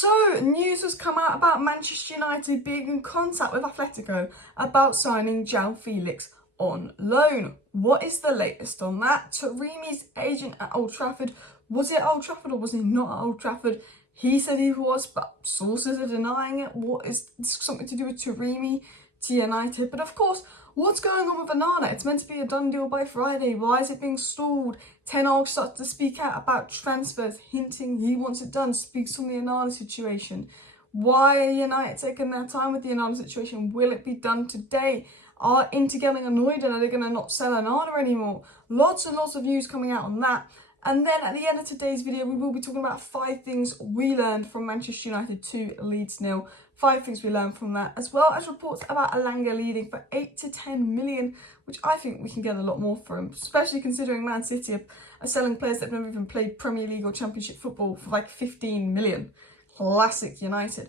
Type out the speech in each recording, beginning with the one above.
So, news has come out about Manchester United being in contact with Atletico about signing Joao Felix on loan. What is the latest on that? Taremi's agent at Old Trafford, was it at Old Trafford or was he not at Old Trafford? He said he was, but sources are denying it. What is this something to do with Taremi to United? But of course, what's going on with Onana? It's meant to be a done deal by Friday. Why is it being stalled? Ten Hag starts to speak out about transfers, hinting he wants it done, speaks on the Onana situation. Why are United taking their time with the Onana situation? Will it be done today? Are Inter getting annoyed and are they going to not sell Onana anymore? Lots and lots of news coming out on that. And then at the end of today's video, we will be talking about 5 things we learned from Manchester United 2 Leeds 0. 5 things we learned from that, as well as reports about Elanga leading for 8 to 10 million, which I think we can get a lot more for him, especially considering Man City are selling players that have never even played Premier League or Championship football for like 15 million. Classic United.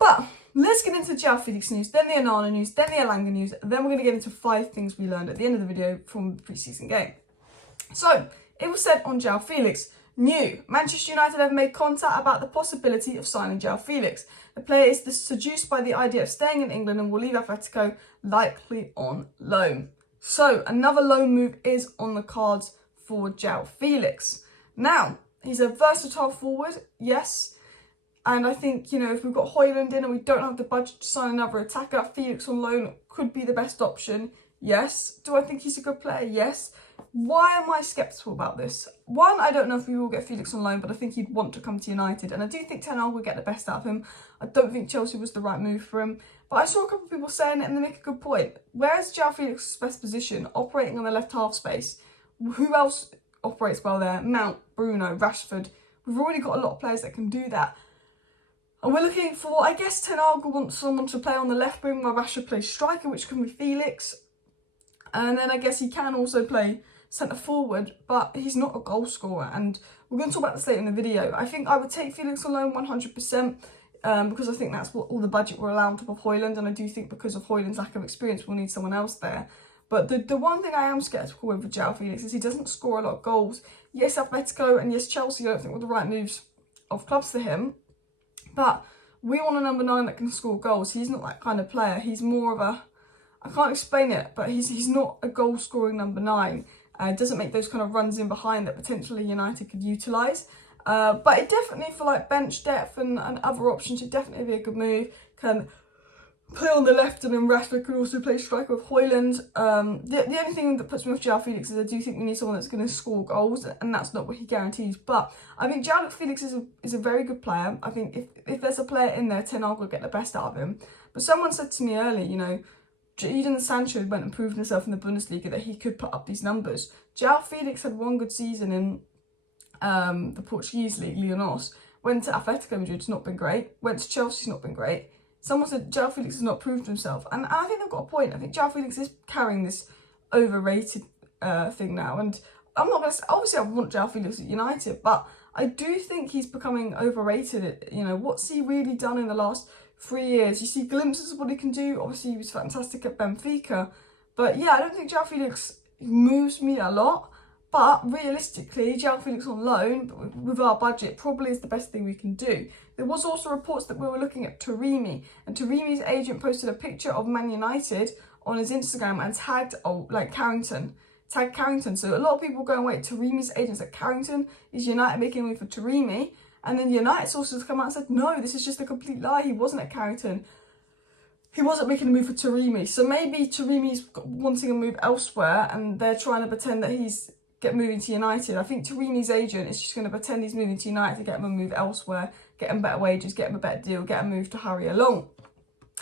But let's get into Joao Felix news, then the Onana news, then the Elanga news, then we're going to get into 5 things we learned at the end of the video from the pre-season game. So, it was said on Joao Felix, new, Manchester United have made contact about the possibility of signing Joao Felix. The player is seduced by the idea of staying in England and will leave Atletico, likely on loan. So, another loan move is on the cards for Joao Felix. Now, he's a versatile forward, yes. And I think, if we've got Højlund in and we don't have the budget to sign another attacker, Felix on loan could be the best option. Yes. Do I think he's a good player? Yes. Why am I sceptical about this? One, I don't know if we will get Felix on loan, but I think he'd want to come to United. And I do think Ten Hag will get the best out of him. I don't think Chelsea was the right move for him. But I saw a couple of people saying it and they make a good point. Where is Joao Felix's best position? Operating on the left half space. Who else operates well there? Mount, Bruno, Rashford. We've already got a lot of players that can do that. And we're looking for, I guess Ten Hag wants someone to play on the left wing while Rashford plays striker, which can be Felix. And then I guess he can also play centre forward, but he's not a goal scorer. And we're going to talk about this later in the video. I think I would take Felix on loan 100%, because I think that's what all the budget will allow on top of Højlund. And I do think because of Højlund's lack of experience, we'll need someone else there. But the one thing I am sceptical with Joao Felix is he doesn't score a lot of goals. Yes, Atletico and yes, Chelsea, I don't think were the right moves of clubs for him. But we want a number 9 that can score goals. He's not that kind of player. He's more of a, I can't explain it, but he's not a goal-scoring number 9. Doesn't make those kind of runs in behind that potentially United could utilise. But it definitely, for like bench depth and other options, it definitely be a good move. Can play on the left and then Rashford could also play striker with Højlund. The only thing that puts me off Joao Felix is I do think we need someone that's going to score goals, and that's not what he guarantees. But I think Joao Felix is a very good player. I think if there's a player in there, Ten Hag will get the best out of him. But someone said to me earlier, Jadon Sancho went and proved himself in the Bundesliga that he could put up these numbers. Joao Felix had one good season in the Portuguese league, Leonos. Went to Atletico Madrid, it's not been great. Went to Chelsea, it's not been great. Someone said Joao Felix has not proved himself. And I think they've got a point. I think Joao Felix is carrying this overrated thing now. And I'm not going to say, obviously I want Joao Felix at United, but I do think he's becoming overrated. What's he really done in the last 3 years? You see glimpses of what he can do. Obviously, he was fantastic at Benfica. But yeah, I don't think Joao Felix moves me a lot. But realistically, Joao Felix on loan, with our budget, probably is the best thing we can do. There was also reports that we were looking at Taremi. And Taremi's agent posted a picture of Man United on his Instagram and tagged, Carrington. Tagged Carrington. So a lot of people going, wait, Taremi's agent's at Carrington? Is United making a move for Taremi? And then United sources come out and said, no, this is just a complete lie. He wasn't at Carrington. He wasn't making a move for Taremi. So maybe Taremi's wanting a move elsewhere and they're trying to pretend that he's moving to United. I think Taremi's agent is just going to pretend he's moving to United to get him a move elsewhere, get him better wages, get him a better deal, get a move to hurry along.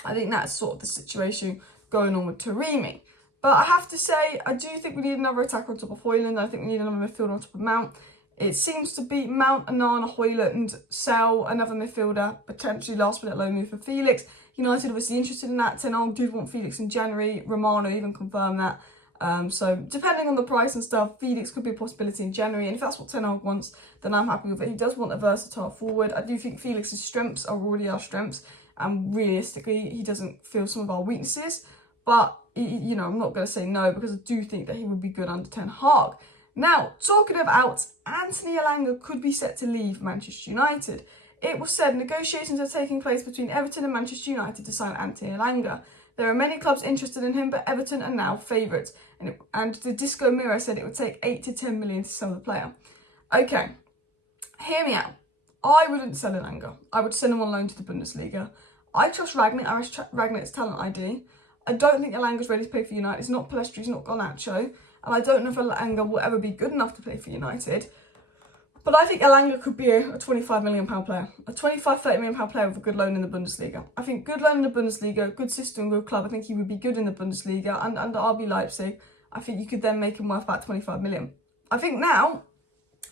I think that's sort of the situation going on with Taremi. But I have to say, I do think we need another attacker on top of Højlund. I think we need another midfielder on top of Mount. It seems to be Mount, Onana, Højlund, sell another midfielder, potentially last minute loan move for Felix. United obviously interested in that. Ten Hag did want Felix in January. Romano even confirmed that. So depending on the price and stuff, Felix could be a possibility in January. And if that's what Ten Hag wants, then I'm happy with it. He does want a versatile forward. I do think Felix's strengths are already our strengths. And realistically, he doesn't feel some of our weaknesses. But, I'm not going to say no because I do think that he would be good under Ten Hag. Now, talking about Anthony Elanga could be set to leave Manchester United. It was said negotiations are taking place between Everton and Manchester United to sign Andre Onana. There are many clubs interested in him, but Everton are now favourites. And the Disco Mirror said it would take 8 to 10 million to sell the player. Okay, hear me out. I wouldn't sell Elanga. I would send him on loan to the Bundesliga. I trust Ragnick. I trust Ragnick's talent ID. I don't think Elanga's ready to play for United. It's not Palestri, it's not Garnacho. And I don't know if Elanga will ever be good enough to play for United. But I think Elanga could be a £25 million player. A £25, £30 million player with a good loan in the Bundesliga. I think good loan in the Bundesliga, good system, good club. I think he would be good in the Bundesliga. And under RB Leipzig, I think you could then make him worth about 25 million. I think now,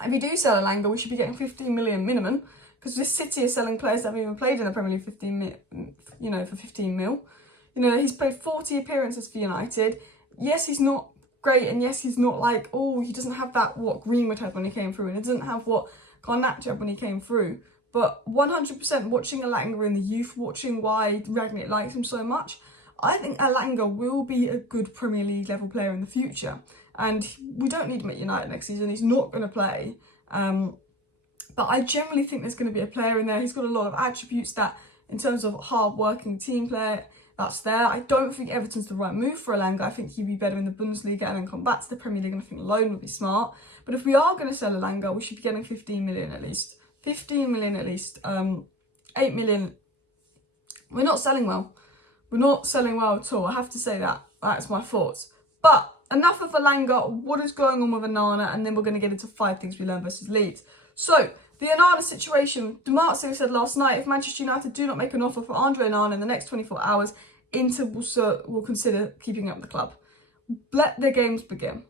if you do sell Elanga, we should be getting 15 million minimum. Because this City is selling players that haven't even played in the Premier League for 15 mil. You know, he's played 40 appearances for United. Yes, he's not great, and yes, he's not like, oh, he doesn't have that what Greenwood had when he came through, and he doesn't have what Garnacho had when he came through. But 100% watching Elanga in the youth, watching why Ragnick likes him so much, I think Elanga will be a good Premier League level player in the future. And we don't need him at United next season. He's not going to play. But I generally think there's going to be a player in there. He's got a lot of attributes that, in terms of hard-working team player, that's there. I don't think Everton's the right move for Elanga. I think he'd be better in the Bundesliga and then come back to the Premier League, and I think loan would be smart. But if we are going to sell Elanga, we should be getting 15 million at least. 15 million at least. 8 million. We're not selling well. We're not selling well at all. I have to say that. That's my thoughts. But enough of Elanga. What is going on with Onana? And then we're going to get into 5 things we learned versus Leeds. So, the Onana situation. Demartio said last night, if Manchester United do not make an offer for Andre Onana in the next 24 hours, Inter will consider keeping up the club. Let their games begin.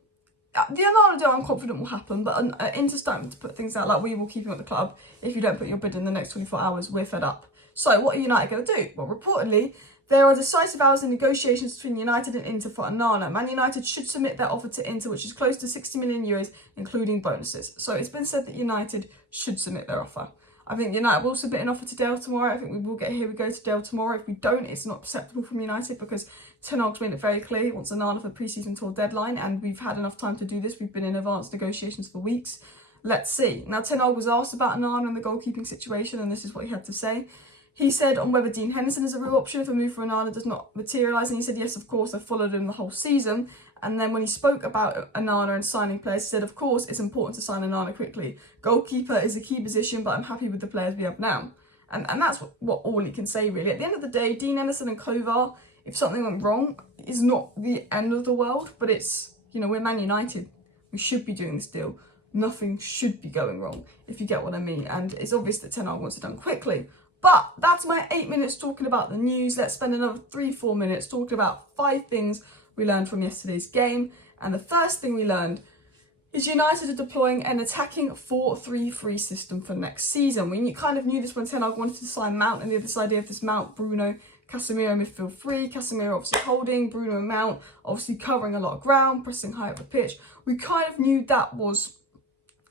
The Onana deal, I'm confident will happen, but Inter's starting to put things out like, we will keep him at the club. If you don't put your bid in the next 24 hours, we're fed up. So, what are United going to do? Well, reportedly, there are decisive hours in negotiations between United and Inter for Onana. Man United should submit their offer to Inter, which is close to 60 million euros, including bonuses. So it's been said that United should submit their offer. I think United will submit an offer to Dale tomorrow. I think we will get here we go to Dale tomorrow. If we don't, it's not acceptable from United, because Ten Hag's made it very clear he wants Onana for the pre-season tour deadline, and we've had enough time to do this. We've been in advanced negotiations for weeks. Let's see. Now, Ten Hag was asked about Onana and the goalkeeping situation, and this is what he had to say. He said on whether Dean Henderson is a real option if a move for Onana does not materialise, and he said, yes, of course, I followed him the whole season. And then when he spoke about Onana and signing players, he said, of course, it's important to sign Onana quickly. Goalkeeper is a key position, but I'm happy with the players we have now. And that's what all he can say, really. At the end of the day, Dean Henderson and Kovar, if something went wrong, is not the end of the world, but it's, you know, we're Man United. We should be doing this deal. Nothing should be going wrong, if you get what I mean. And it's obvious that Ten Hag wants it done quickly. But that's my 8 minutes talking about the news. Let's spend another 3-4 minutes talking about 5 things we learned from yesterday's game. And the first thing we learned is United are deploying an attacking 4-3-3 system for next season. We kind of knew this when Ten Hag wanted to sign Mount, and this idea of this Mount, Bruno, Casemiro midfield 3, Casemiro obviously holding, Bruno and Mount obviously covering a lot of ground, pressing high up the pitch. We kind of knew that was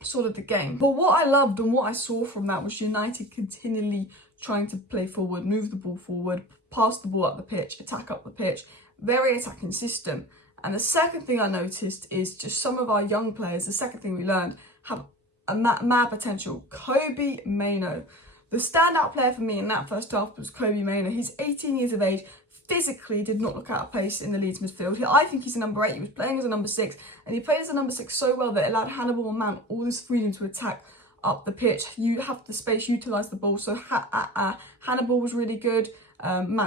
sort of the game. But what I loved and what I saw from that was United continually trying to play forward, move the ball forward, pass the ball up the pitch, attack up the pitch. Very attacking system. And the second thing I noticed is just some of our young players, the second thing we learned, have a mad potential. Kobbie Mainoo. The standout player for me in that first half was Kobbie Mainoo. He's 18 years of age, physically did not look out of place in the Leeds midfield. I think he's a number 8. He was playing as a number 6, and he played as a number 6 so well that it allowed Hannibal and Mount all this freedom to attack up the pitch. You have the space, utilise the ball. So Hannibal was really good.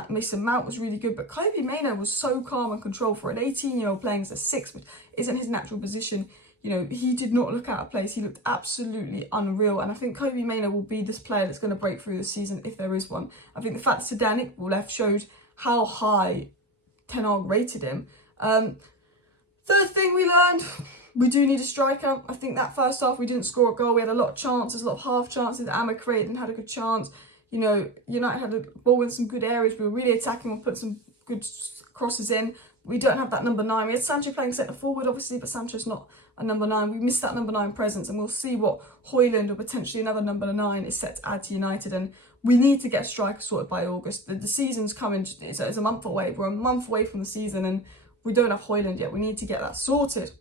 Mason Mount was really good, but Kobbie Mainoo was so calm and controlled for an 18-year-old playing as a 6, which isn't his natural position. You know, he did not look out of place. He looked absolutely unreal, and I think Kobbie Mainoo will be this player that's going to break through this season if there is one. I think the fact that Sedanik left showed how high Ten Hag rated him. Third thing we learned, we do need a striker. I think that first half we didn't score a goal. We had a lot of chances, a lot of half chances. Amma created and had a good chance. You know, United had a ball in some good areas. We were really attacking. We put some good crosses in. We don't have that number 9. We had Sancho playing centre forward, obviously, but Sancho's not a number 9. We missed that number 9 presence, and we'll see what Højlund or potentially another number 9 is set to add to United. And we need to get a striker sorted by August. The season's coming. It's a month away. We're a month away from the season, and we don't have Højlund yet. We need to get that sorted.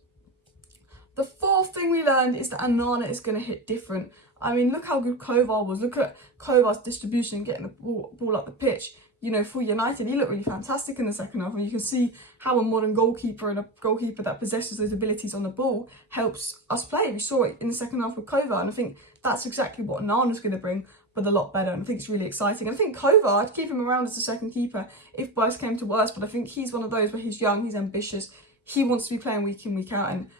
The fourth thing we learned is that Onana is going to hit different. I mean, look how good Kovar was. Look at Kovar's distribution, getting the ball up the pitch. You know, for United, he looked really fantastic in the second half. And you can see how a modern goalkeeper and a goalkeeper that possesses those abilities on the ball helps us play. We saw it in the second half with Kovar. And I think that's exactly what Onana's going to bring, but a lot better. And I think it's really exciting. And I think Kovar, I'd keep him around as a second keeper if worse came to worse. But I think he's one of those where he's young, he's ambitious. He wants to be playing week in, week out. And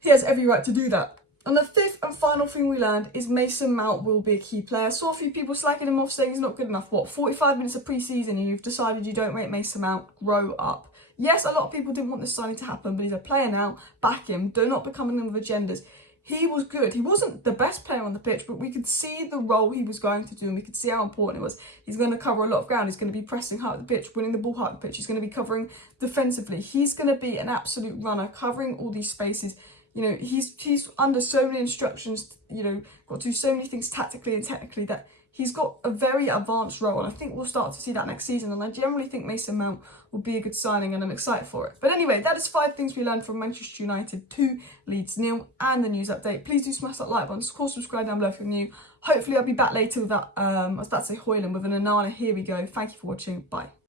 he has every right to do that. And the fifth and final thing we learned is Mason Mount will be a key player. Saw a few people slacking him off, saying he's not good enough. What, 45 minutes of pre-season and you've decided you don't rate Mason Mount? Grow up. Yes, a lot of people didn't want this signing to happen, but he's a player now. Back him. Do not become them with agendas. He was good. He wasn't the best player on the pitch, but we could see the role he was going to do and we could see how important it was. He's going to cover a lot of ground. He's going to be pressing hard at the pitch, winning the ball hard at the pitch. He's going to be covering defensively. He's going to be an absolute runner, covering all these spaces. You know, he's under so many instructions, you know, got to do so many things tactically and technically that he's got a very advanced role. And I think we'll start to see that next season. And I generally think Mason Mount will be a good signing and I'm excited for it. But anyway, that is 5 things we learned from Manchester United 2, Leeds 0 and the news update. Please do smash that like button. Of course, subscribe down below if you're new. Hopefully I'll be back later with that, I was about to say Hoyland with an Onana. Here we go. Thank you for watching. Bye.